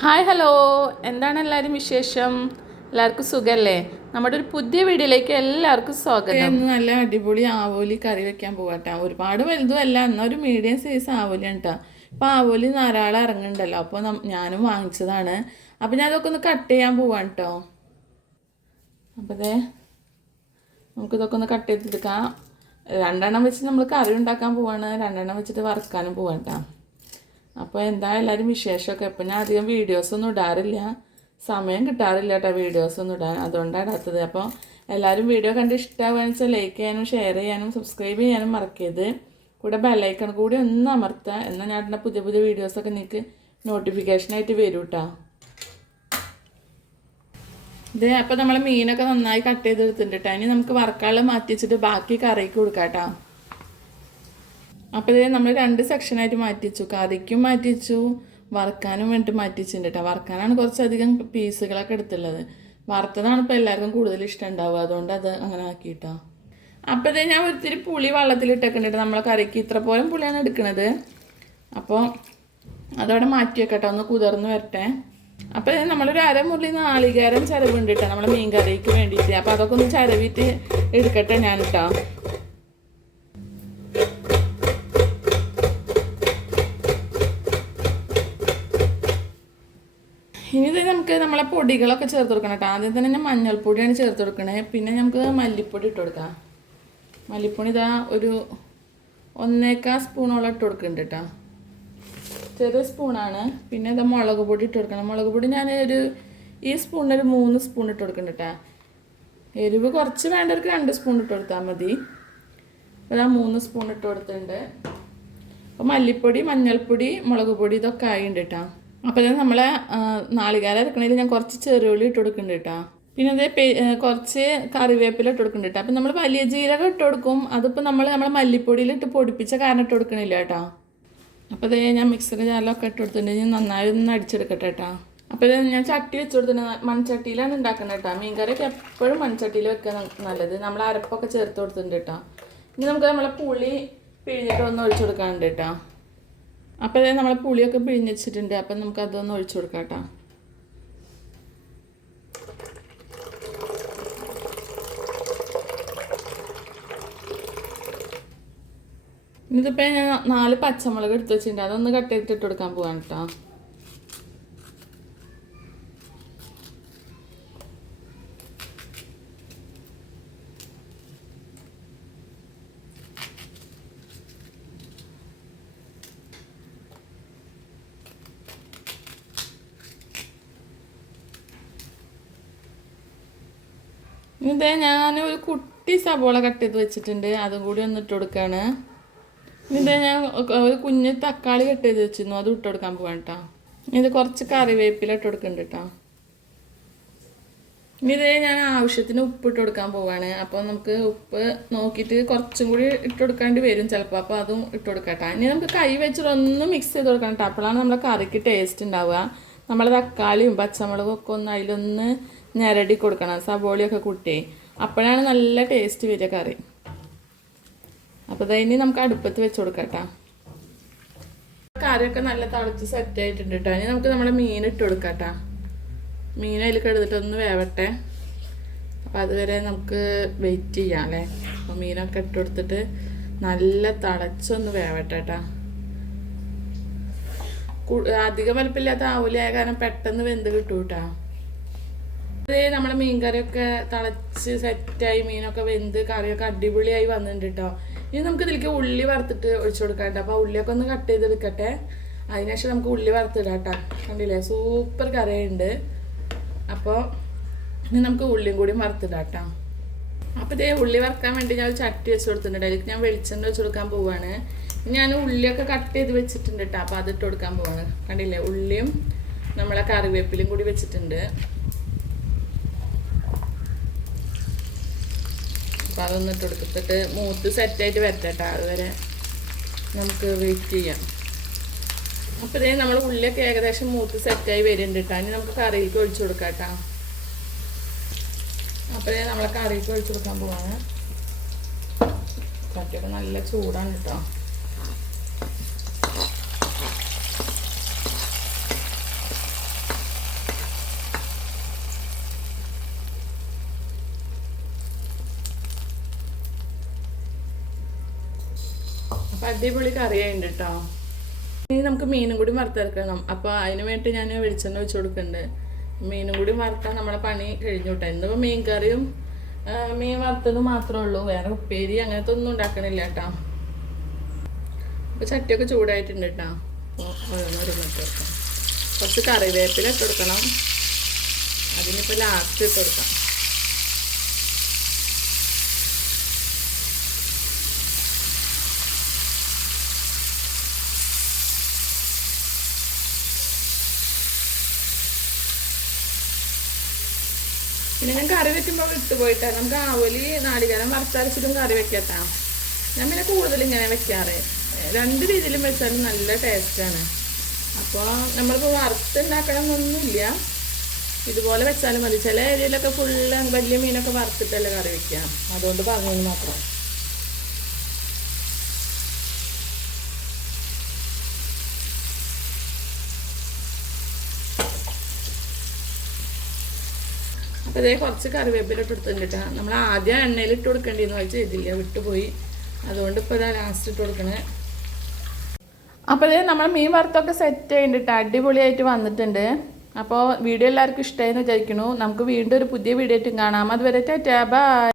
Hi hello എന്താണ് എല്ലാവരും വിശേഷം? എല്ലാവർക്കും സുഖല്ലേ? നമ്മുടെ ഒരു പുതിയ വീഡിയോയിലേക്ക് എല്ലാവർക്കും സ്വാഗതം. നല്ല അടിപൊളി ആവോലി കറി വെക്കാൻ പോകട്ടെ ഒരുപാട് വലുതും അല്ല എന്നാൽ ഒരു മീഡിയം സൈസ് ആവോലിയാണ് കേട്ടോ അപ്പോൾ ആവോലി ധാരാളം ഇറങ്ങുന്നുണ്ടല്ലോ അപ്പോൾ ഞാനും വാങ്ങിച്ചതാണ്. അപ്പോൾ ഞാൻ അതൊക്കെ ഒന്ന് കട്ട് ചെയ്യാൻ പോവാണ് കേട്ടോ അപ്പോൾ അതെ നമുക്കിതൊക്കെ ഒന്ന് കട്ട് ചെയ്തെടുക്കാം രണ്ടെണ്ണം വെച്ച് നമ്മൾ കറി ഉണ്ടാക്കാൻ പോവാണ്. രണ്ടെണ്ണം വെച്ചിട്ട് വറുക്കാനും പോവാണ് കേട്ടോ അപ്പോൾ എന്താ എല്ലാവരും വിശേഷമൊക്കെ? ഇപ്പം ഞാൻ അധികം വീഡിയോസൊന്നും ഇടാറില്ല. സമയം കിട്ടാറില്ല കേട്ടോ വീഡിയോസൊന്നും ഇടാൻ. അതുകൊണ്ടാണ് ഇടാത്തത്. അപ്പോൾ എല്ലാവരും വീഡിയോ കണ്ട് ഇഷ്ടമാകുകയെന്ന് വെച്ചാൽ ലൈക്ക് ചെയ്യാനും ഷെയർ ചെയ്യാനും സബ്സ്ക്രൈബ് ചെയ്യാനും മറക്കരുത്. കൂടെ ബെല്ലൈക്കൺ കൂടി ഒന്ന് അമർത്തുക എന്നാൽ ഞാൻ ഇടുന്ന പുതിയ പുതിയ വീഡിയോസൊക്കെ നിങ്ങൾക്ക് നോട്ടിഫിക്കേഷനായിട്ട് വരും കേട്ടോ ഇത് അപ്പോൾ നമ്മൾ മീനൊക്കെ നന്നായി കട്ട് ചെയ്ത് ചെയ്തെടുത്തിട്ടുണ്ട് കേട്ടോ ഇനി നമുക്ക് വറക്കാനുള്ള മാറ്റി വെച്ചിട്ട് ബാക്കി കറിക്ക് കൊടുക്കാം കേട്ടോ അപ്പോൾ ഇത് നമ്മൾ രണ്ട് സെക്ഷനായിട്ട് മാറ്റിച്ചു. കഥയ്ക്കും കറിക്കും മാറ്റി വറുക്കാനും വേണ്ടിയിട്ട് മാറ്റിച്ചിട്ടുണ്ട് കേട്ടോ വറുക്കാനാണ് കുറച്ചധികം പീസുകളൊക്കെ എടുത്തുള്ളത്. വറുത്തതാണ് ഇപ്പോൾ എല്ലാവർക്കും കൂടുതൽ ഇഷ്ടം ഉണ്ടാവുക. അതുകൊണ്ട് അത് അങ്ങനെ ആക്കിയിട്ടോ. അപ്പോൾ ഇത് ഞാൻ ഒത്തിരി പുളി വെള്ളത്തിലിട്ടേക്കുന്നുണ്ട് നമ്മളെ കറിക്ക് ഇത്ര പോലും പുളിയാണ് എടുക്കുന്നത് അപ്പോൾ അതവിടെ മാറ്റി വെക്കട്ടെ. ഒന്ന് കുതിർന്ന് വരട്ടെ. അപ്പോൾ നമ്മളൊരു അരമുള്ളി നാളികേരം ചിരവുണ്ട് കേട്ടോ നമ്മൾ മീൻ കറിക്ക് വേണ്ടിയിട്ട്. അപ്പോൾ അതൊക്കെ ഒന്ന് ചിരവിട്ട് എടുക്കട്ടെ ഞാൻ കേട്ടോ ഇനി ഇത് നമുക്ക് നമ്മളെ പൊടികളൊക്കെ ചേർത്ത് കൊടുക്കണം കേട്ടോ ആദ്യം തന്നെ മഞ്ഞൾപ്പൊടിയാണ് ചേർത്ത് കൊടുക്കണേ. പിന്നെ നമുക്ക് മല്ലിപ്പൊടി ഇട്ട് കൊടുക്കാം. മല്ലിപ്പൊടി ഇതാ ഒരു ഒന്നേക്കാ സ്പൂണോളം ഇട്ട് കൊടുക്കുന്നുണ്ട് കേട്ടോ ചെറിയ സ്പൂണാണ്. പിന്നെ ഇതാ മുളക് പൊടി ഇട്ട് കൊടുക്കണം. മുളക് പൊടി ഞാൻ ഒരു ഈ സ്പൂണിന് ഒരു മൂന്ന് സ്പൂൺ ഇട്ട് കൊടുക്കുന്നുണ്ട് കേട്ടോ എരിവ് കുറച്ച് വേണ്ടവർക്ക് രണ്ട് സ്പൂൺ ഇട്ട് കൊടുത്താൽ മതി. ഇതാ മൂന്ന് സ്പൂൺ ഇട്ട് കൊടുത്തിട്ടുണ്ട്. അപ്പോൾ മല്ലിപ്പൊടി മഞ്ഞൾപ്പൊടി മുളക് പൊടി ഇതൊക്കെ ആയിട്ടുണ്ട് കേട്ടോ അപ്പോൾ ഇത് നമ്മളെ നാളികേര ഇറക്കണതിൽ ഞാൻ കുറച്ച് ചെറുള്ളി ഇട്ട് കൊടുക്കുന്നുണ്ട് കേട്ടോ പിന്നെ അതേ പേ കുറച്ച് കറിവേപ്പില ഇട്ട് കൊടുക്കുന്നുണ്ട് കേട്ടോ അപ്പം നമ്മൾ വലിയ ജീരകം ഇട്ട് കൊടുക്കും. അതിപ്പോൾ നമ്മൾ നമ്മളെ മല്ലിപ്പൊടിയിൽ ഇട്ട് പൊടിപ്പിച്ച കാരണം ഇട്ട് കൊടുക്കണില്ല കേട്ടോ അപ്പോൾ അതേ ഞാൻ മിക്സറ് ജാലൊക്കെ ഇട്ട് കൊടുത്തിട്ടുണ്ട് ഞാൻ നന്നായി ഒന്ന് അടിച്ചെടുക്കട്ടെ കേട്ടോ അപ്പോൾ ഇത് ഞാൻ ചട്ടി വെച്ച് കൊടുത്തിട്ടുണ്ട് മൺചട്ടിയിലാണ് ഉണ്ടാക്കുന്നത് കേട്ടോ മീൻകറിയൊക്കെ എപ്പോഴും മൺചട്ടിയിൽ വെക്കാൻ നല്ലത്. നമ്മൾ അരപ്പൊക്കെ ചേർത്ത് കൊടുത്തിട്ടുണ്ട് കേട്ടോ ഇനി നമുക്ക് നമ്മളെ പുളി പിഴിഞ്ഞിട്ട് ഒന്ന് ഒഴിച്ചു കൊടുക്കാനുണ്ട് കേട്ടോ അപ്പോൾ ഇതേ നമ്മൾ പുളിയൊക്കെ പിഴിഞ്ഞ് അപ്പം നമുക്ക് അതൊന്ന് ഒഴിച്ചു കൊടുക്കാം കേട്ടോ. ഇതിപ്പോൾ ഞാൻ നാല് പച്ചമുളക് എടുത്ത് വെച്ചിട്ടുണ്ട്. അതൊന്ന് കട്ട് ചെയ്തിട്ട് കൊടുക്കാൻ പോവാണ് കേട്ടോ. ഇതേ ഞാൻ ഒരു കുട്ടി സബോള കട്ട് ചെയ്ത് വെച്ചിട്ടുണ്ട്. അതും കൂടി ഒന്ന് ഇട്ട് കൊടുക്കുകയാണ് ഇതേ ഞാൻ ഒരു കുഞ്ഞ് തക്കാളി കട്ട് ചെയ്ത് വെച്ചിരുന്നു. അത് ഇട്ട് കൊടുക്കാൻ പോവാണ് കേട്ടോ ഇത് കുറച്ച് കറിവേപ്പില ഇട്ട് കൊടുക്കുന്നുണ്ട് കേട്ടോ ഇതേ ഞാൻ ആവശ്യത്തിന് ഉപ്പ് ഇട്ട് കൊടുക്കാൻ പോവാണ്. അപ്പോൾ നമുക്ക് ഉപ്പ് നോക്കിയിട്ട് കുറച്ചും കൂടി ഇട്ട് കൊടുക്കേണ്ടി വരും ചിലപ്പോൾ അപ്പോൾ അതും ഇട്ട് കൊടുക്കട്ടെ. ഇനി നമുക്ക് കൈ വെച്ചിട്ട് ഒന്ന് മിക്സ് ചെയ്ത് കൊടുക്കണം കേട്ടോ അപ്പോഴാണ് നമ്മുടെ കറിക്ക് ടേസ്റ്റ് ഉണ്ടാവുക. നമ്മളെ തക്കാളിയും പച്ചമുളകും ഒക്കെ ഒന്ന് അതിലൊന്ന് ഞരടി കൊടുക്കണം. സബോളിയൊക്കെ കൂട്ടി അപ്പോഴാണ് നല്ല ടേസ്റ്റ് വരിക കറി. അപ്പോൾ ഇനി നമുക്ക് അടുപ്പത്ത് വെച്ച് കൊടുക്കാം കറിയൊക്കെ നല്ല തിളച്ച് സെറ്റ് ആയിട്ടുണ്ട് കേട്ടോ. ഇനി നമുക്ക് നമ്മുടെ മീൻ ഇട്ട് കൊടുക്കാം മീൻ അതിൽ കിടന്നിട്ട് ഒന്ന് വേവട്ടെ. അപ്പം അതുവരെ നമുക്ക് വെയിറ്റ് ചെയ്യാം അല്ലേ? അപ്പോൾ മീനൊക്കെ ഇട്ട് കൊടുത്തിട്ട് നല്ല തിളച്ചൊന്ന് വേവട്ടെ കേട്ടോ. അധികം വലുപ്പമില്ലാത്ത ആവൂല കാരണം പെട്ടെന്ന് വെന്ത് കിട്ടൂട്ടോ. കേട്ടോ ഇത് നമ്മുടെ മീൻകറിയൊക്കെ തിളച്ച് സെറ്റായി മീനൊക്കെ വെന്ത് കറിയൊക്കെ അടിപൊളിയായി വന്നിട്ടുണ്ട് കേട്ടോ ഇനി നമുക്ക് ഇതിലേക്ക് ഉള്ളി വറുത്തിട്ട് ഒഴിച്ചു കൊടുക്കാണ്ട് അപ്പോൾ ഉള്ളിയൊക്കെ ഒന്ന് കട്ട് ചെയ്തെടുക്കട്ടെ അതിനുശേഷം നമുക്ക് ഉള്ളി വറുത്തിടാം കേട്ടോ കണ്ടില്ലേ? സൂപ്പർ കറിയുണ്ട്. അപ്പോൾ ഇനി നമുക്ക് ഉള്ളിയും കൂടി വറുത്തിടാം കേട്ടോ അപ്പോൾ ഇതേ ഉള്ളി വറുക്കാൻ വേണ്ടി ഞാൻ ചട്ടി വെച്ച് കൊടുത്തിട്ടുണ്ട് അതിലേക്ക് ഞാൻ വെളിച്ചെണ്ണ വെച്ച് കൊടുക്കാൻ പോവാണ്. ഞാൻ ഉള്ളിയൊക്കെ കട്ട് ചെയ്ത് വെച്ചിട്ടുണ്ട് കേട്ടോ അപ്പോൾ അതിട്ട് കൊടുക്കാൻ പോവാണ്. കണ്ടില്ലേ? ഉള്ളിയും നമ്മളെ കറിവേപ്പിലും കൂടി വെച്ചിട്ടുണ്ട്. അപ്പോൾ അതൊന്ന് ഇട്ട് കൊടുത്തിട്ട് മൂത്ത് സെറ്റായിട്ട് വരട്ടെ അതുവരെ നമുക്ക് വെയിറ്റ് ചെയ്യാം. അപ്പോൾ ഇതേ നമ്മൾ ഉള്ളിയൊക്കെ ഏകദേശം മൂത്ത് സെറ്റായി വരുന്നുണ്ട് കേട്ടോ ഇനി നമുക്ക് കറിയിലേക്ക് ഒഴിച്ചു കൊടുക്കാം കേട്ടോ അപ്പോൾ ഇതേ നമ്മളെ കറിയിലേക്ക് ഒഴിച്ചു കൊടുക്കാൻ പോവാണ്. ചട്ടിയൊക്കെ നല്ല ചൂടാണ് കേട്ടോ അടിപൊളി കറിയായിട്ടുണ്ട് കേട്ടോ ഇനി നമുക്ക് മീനും കൂടി വറുത്തെടുക്കണം. അപ്പോൾ അതിന് വേണ്ടി ഞാൻ വെളിച്ചെണ്ണ വെച്ചു കൊടുക്കുന്നുണ്ട് മീനും കൂടി വറുത്താൽ നമ്മളെ പണി കഴിഞ്ഞു കേട്ടോ മീൻ കറിയും മീൻ വറുത്തത് മാത്രമേ ഉള്ളൂ. വേറെ ഉപ്പേരി അങ്ങനത്തെ ഒന്നും ഉണ്ടാക്കണില്ല കേട്ടോ അപ്പോൾ ചട്ടിയൊക്കെ ചൂടായിട്ടുണ്ട് കേട്ടോ വെക്കാം കുറച്ച് കറിവേപ്പില ഇട്ട് കൊടുക്കണം. ലാസ്റ്റ് ഇട്ട് പിന്നെ ഞാൻ കറി വെക്കുമ്പോൾ വിട്ടുപോയിട്ടാ നമുക്ക് ആവലി നാളികേരം വറുത്തരച്ചിട്ടും കറി വെക്കട്ടാ. ഞാൻ പിന്നെ കൂടുതൽ ഇങ്ങനെ വെക്കാറ്. രണ്ട് രീതിയിലും വെച്ചാലും നല്ല ടേസ്റ്റാണ് അപ്പോൾ നമ്മളിപ്പോൾ വറുത്തുണ്ടാക്കണം എന്നൊന്നുമില്ല ഇതുപോലെ വെച്ചാലും മതി. ചില ഏരിയയിലൊക്കെ ഫുള്ള് വലിയ മീനൊക്കെ വറുത്തിട്ടല്ലേ കറി വെക്കുക അതുകൊണ്ട് പറഞ്ഞു മാത്രം. ഇതേ കുറച്ച് കറിവേപ്പില ഇട്ട് നമ്മൾ ആദ്യം എണ്ണയിൽ ഇട്ട് കൊടുക്കേണ്ടിയെന്ന് വെച്ചാൽ ഇതില്ല വിട്ടുപോയി. അതുകൊണ്ട് ഇപ്പോൾ ഇതാ ലാസ്റ്റ് ഇട്ട് കൊടുക്കണേ. അപ്പോൾ ഇത് നമ്മൾ മീൻ വറുത്തൊക്കെ സെറ്റ് ചെയ്തിട്ട് അടിപൊളിയായിട്ട് വന്നിട്ടുണ്ട്. അപ്പോൾ വീഡിയോ എല്ലാവർക്കും ഇഷ്ടമായി എന്ന് വിചാരിക്കുന്നു. നമുക്ക് വീണ്ടും ഒരു പുതിയ വീഡിയോ ആയിട്ടും കാണാം. അതുവരെ ടാറ്റാ ബൈ